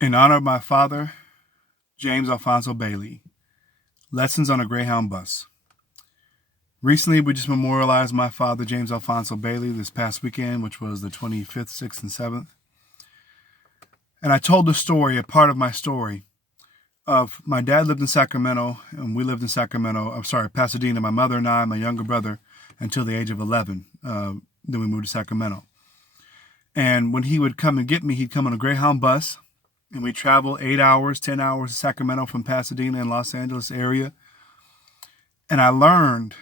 In honor of my father, James Alfonso Bailey, Lessons on a Greyhound Bus. Recently, we just memorialized my father, James Alfonso Bailey, this past weekend, which was the 25th, 6th, and 7th. And I told the story, a part of my story, of my dad lived in Sacramento, and we lived in Pasadena, my mother and I, my younger brother, until the age of 11. Then we moved to Sacramento. And when he would come and get me, he'd come on a Greyhound bus, and we'd travel 8 hours, 10 hours to Sacramento from Pasadena and Los Angeles area. And I learned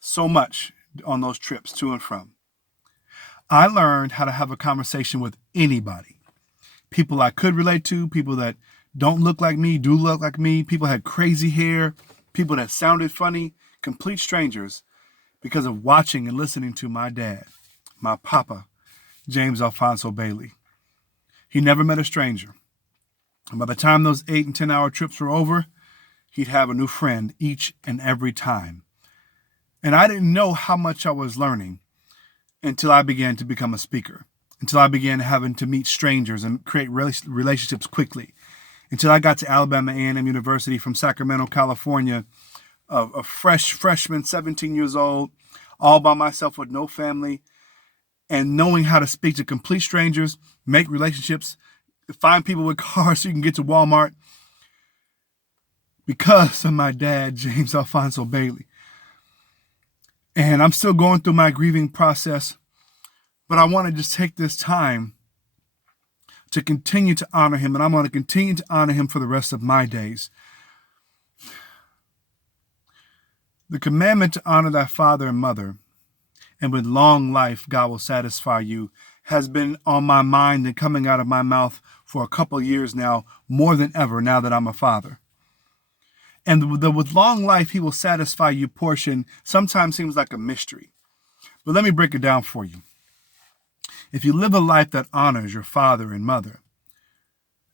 so much on those trips to and from. I learned how to have a conversation with anybody. People I could relate to, people that don't look like me, do look like me, people had crazy hair, people that sounded funny, complete strangers, because of watching and listening to my dad, my papa, James Alfonso Bailey. He never met a stranger. And by the time those 8 and 10 hour trips were over, he'd have a new friend each and every time. And I didn't know how much I was learning until I began to become a speaker, until I began having to meet strangers and create relationships quickly, until I got to Alabama A&M University from Sacramento, California, a fresh freshman, 17 years old, all by myself with no family, and knowing how to speak to complete strangers, make relationships, find people with cars so you can get to Walmart, because of my dad, James Alfonso Bailey. And I'm still going through my grieving process, but I want to just take this time to continue to honor him, and I'm going to continue to honor him for the rest of my days. The commandment to honor thy father and mother, and with long life God will satisfy you, has been on my mind and coming out of my mouth for a couple of years now, more than ever, now that I'm a father. And the with long life he will satisfy you portion sometimes seems like a mystery. But let me break it down for you. If you live a life that honors your father and mother,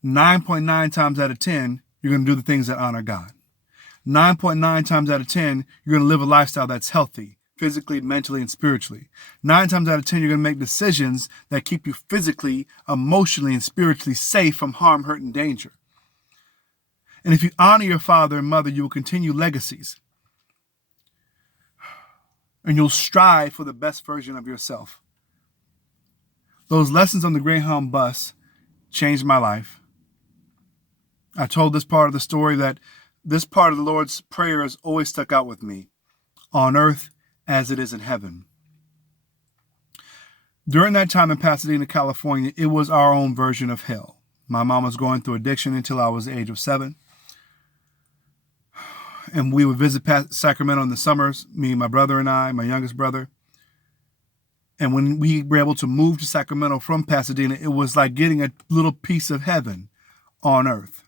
9.9 times out of 10, you're going to do the things that honor God. 9.9 times out of 10, you're going to live a lifestyle that's healthy, physically, mentally, and spiritually. 9 times out of 10, you're going to make decisions that keep you physically, emotionally, and spiritually safe from harm, hurt, and danger. And if you honor your father and mother, you will continue legacies. And you'll strive for the best version of yourself. Those lessons on the Greyhound bus changed my life. I told this part of the story that this part of the Lord's Prayer has always stuck out with me. On earth as it is in heaven. During that time in Pasadena, California, it was our own version of hell. My mom was going through addiction until I was the age of 7. And we would visit Sacramento in the summers, me, my brother and I, my youngest brother. And when we were able to move to Sacramento from Pasadena, it was like getting a little piece of heaven on earth.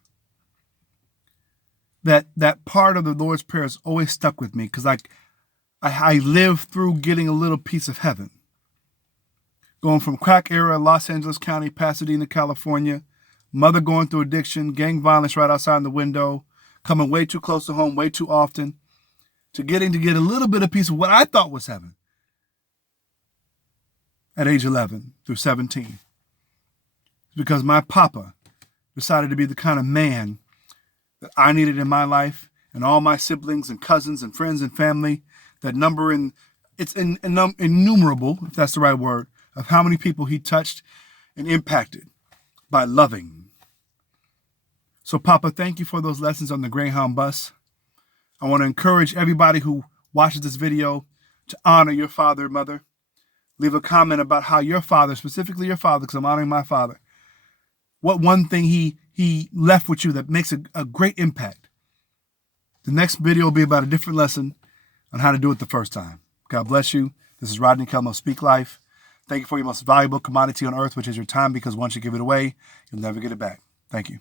That part of the Lord's Prayer has always stuck with me because I lived through getting a little piece of heaven. Going from crack era, Los Angeles County, Pasadena, California, mother going through addiction, gang violence right outside the window, coming way too close to home way too often, to get a little bit of piece of what I thought was heaven at age 11 through 17. It's because my papa decided to be the kind of man that I needed in my life, and all my siblings and cousins and friends and family that it's innumerable, if that's the right word, of how many people he touched and impacted by loving. So, Papa, thank you for those lessons on the Greyhound bus. I want to encourage everybody who watches this video to honor your father and mother. Leave a comment about how your father, specifically your father, because I'm honoring my father, what one thing he left with you that makes a great impact. The next video will be about a different lesson on how to do it the first time. God bless you. This is Rodney Kelmo, Speak Life. Thank you for your most valuable commodity on earth, which is your time, because once you give it away, you'll never get it back. Thank you.